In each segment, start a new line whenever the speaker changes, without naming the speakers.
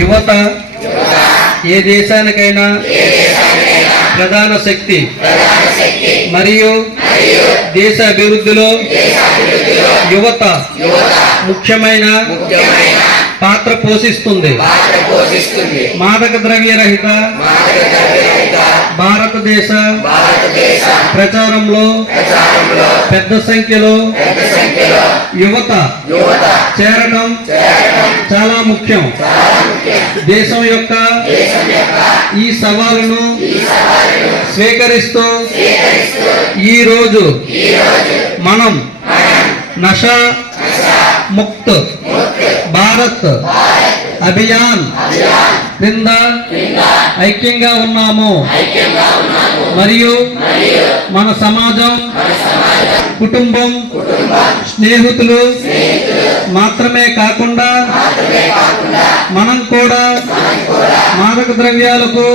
యువత ఏ దేశానికైనా ప్రధాన శక్తి. మరియు దేశ అభివృద్ధిలో యువత ముఖ్యమైన పాత్ర పోషిస్తుంది. మాదక ద్రవ్య రహిత భారతదేశ ప్రచారంలో పెద్ద సంఖ్యలో
యువత
చేరడం చాలా ముఖ్యం. దేశం యొక్క ఈ సవాలును స్వీకరిస్తూ ఈ రోజు మనం నషా ముక్త్ భారత్ అభియాన్ క్రింద ఐక్యంగా ఉన్నాము. మరియు మన సమాజం కుటుంబం స్నేహితులు మాత్రమే కాకుండా మనం కూడా మాదక ద్రవ్యాలకు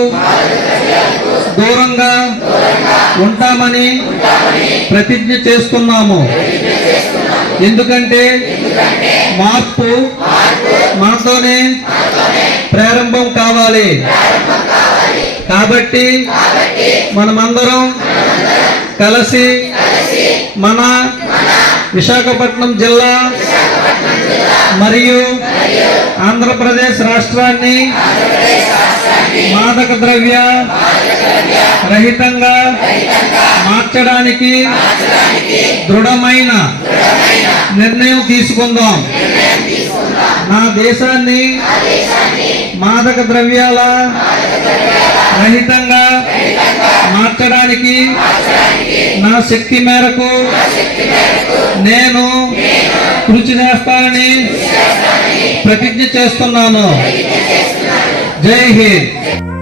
దూరంగా ఉంటామని ప్రతిజ్ఞ చేస్తున్నాము. ఎందుకంటే మార్పు మనతోనే ప్రారంభం కావాలి. కాబట్టి మనమందరం కలిసి మన విశాఖపట్నం జిల్లా మరియు ఆంధ్రప్రదేశ్ రాష్ట్రాన్ని మాదక ద్రవ్య రహితంగా మార్చడానికి దృఢమైన నిర్ణయం తీసుకుందాం. నా దేశాన్ని మాదక ద్రవ్యాల రహితంగా మార్చడానికి నా శక్తి మేరకు నేను కృషి చేస్తానని ప్రతిజ్ఞ చేస్తున్నాను. జై హింద్.